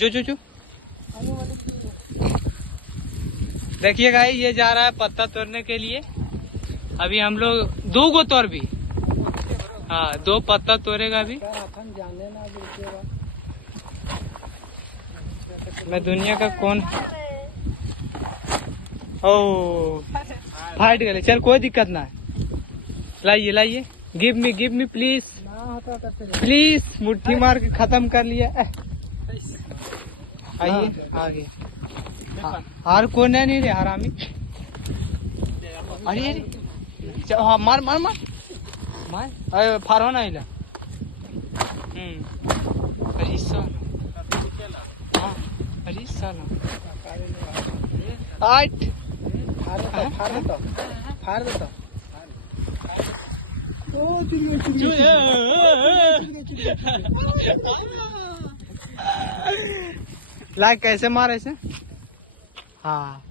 जो जो जो देखिए गाइस, ये जा रहा है पत्ता तोड़ने के लिए। अभी हम लोग 2 गो तोड़ भी, हाँ 2 पत्ता तोड़ेगा अभी। मैं दुनिया का कौन ओ फाइट गए। चल कोई दिक्कत ना है, लाइए लाइए, गिव मी प्लीज प्लीज। मुट्ठी मार के खत्म कर लिया। आइए आगे। हार कौन है नहीं रे हरामी। अरे अरे हाँ मार मार मार मार। अरे फारो ना इला। अरे साला, हाँ अरे साला आठ फाड़ देता। लाइक कैसे मारे से। हाँ